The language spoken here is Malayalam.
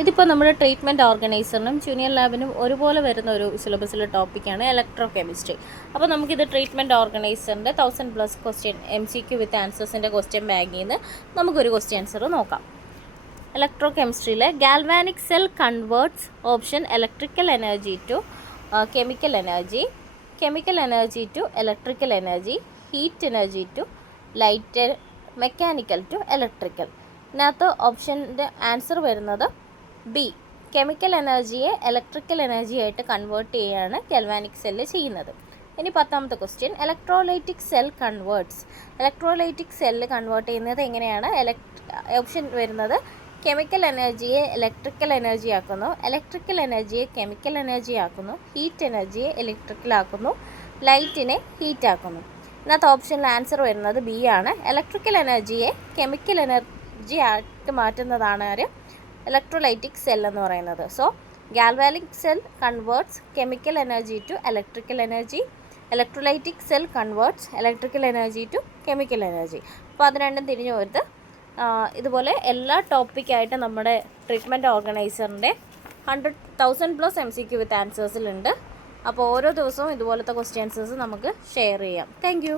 ഇതിപ്പോൾ നമ്മുടെ ട്രീറ്റ്മെൻറ്റ് ഓർഗനൈസറിനും ജൂനിയർ ലാബിനും ഒരുപോലെ വരുന്ന ഒരു സിലബസിലെ ടോപ്പിക്കാണ് ഇലക്ട്രോ കെമിസ്ട്രി. അപ്പോൾ നമുക്കിത് ട്രീറ്റ്മെൻറ്റ് ഓർഗനൈസറിൻ്റെ 1000+ ക്വസ്റ്റ്യൻ MCQ വിത്ത് ആൻസേഴ്സിൻ്റെ ക്വസ്റ്റ്യൻ ബാങ്കിൽ നിന്ന് നമുക്കൊരു ക്വസ്റ്റ്യൻ ആൻസർ നോക്കാം. ഇലക്ട്രോ കെമിസ്ട്രിയിലെ galvanic cell converts option electrical energy to chemical energy, chemical energy to electrical energy, heat energy to light, mechanical to electrical. ഇതിനകത്ത് ഓപ്ഷൻ്റെ ആൻസർ വരുന്നത് ബി, കെമിക്കൽ എനർജിയെ ഇലക്ട്രിക്കൽ എനർജി ആയിട്ട് കൺവേർട്ട് ചെയ്യുകയാണ് ഗാൽവാനിക് സെല്ല് ചെയ്യുന്നത്. ഇനി 10ാമത്തെ question, electrolytic cell converts. Electrolytic cell convert ചെയ്യുന്നത് എങ്ങനെയാണ്? ഓപ്ഷൻ വരുന്നത് കെമിക്കൽ എനർജിയെ ഇലക്ട്രിക്കൽ എനർജി ആക്കുന്നു, ഇലക്ട്രിക്കൽ എനർജിയെ കെമിക്കൽ എനർജി ആക്കുന്നു, ഹീറ്റ് എനർജിയെ ഇലക്ട്രിക്കൽ ആക്കുന്നു, ലൈറ്റിനെ ഹീറ്റ് ആക്കുന്നു. ഇതിനകത്ത് ഓപ്ഷനിൽ ആൻസർ വരുന്നത് ബി ആണ്. ഇലക്ട്രിക്കൽ എനർജിയെ കെമിക്കൽ എനർജി ആയിട്ട് മാറ്റുന്നതാണ് ഇലക്ട്രോലൈറ്റിക് സെൽ എന്ന് പറയുന്നത്. So galvanic cell converts chemical energy to electrical energy, electrolytic cell converts electrical energy to chemical energy. അപ്പോൾ അത് രണ്ടും തിരിഞ്ഞു പോരുത്. ഇതുപോലെ എല്ലാ ടോപ്പിക്കായിട്ട് നമ്മുടെ ട്രീറ്റ്മെൻറ്റ് ഓർഗനൈസറിൻ്റെ 1000+ MCQ വിത്ത് ആൻസേഴ്സിലുണ്ട്. അപ്പോൾ ഓരോ ദിവസവും ഇതുപോലത്തെ ക്വസ്റ്റ്യൻസസ് നമുക്ക് ഷെയർ ചെയ്യാം. താങ്ക്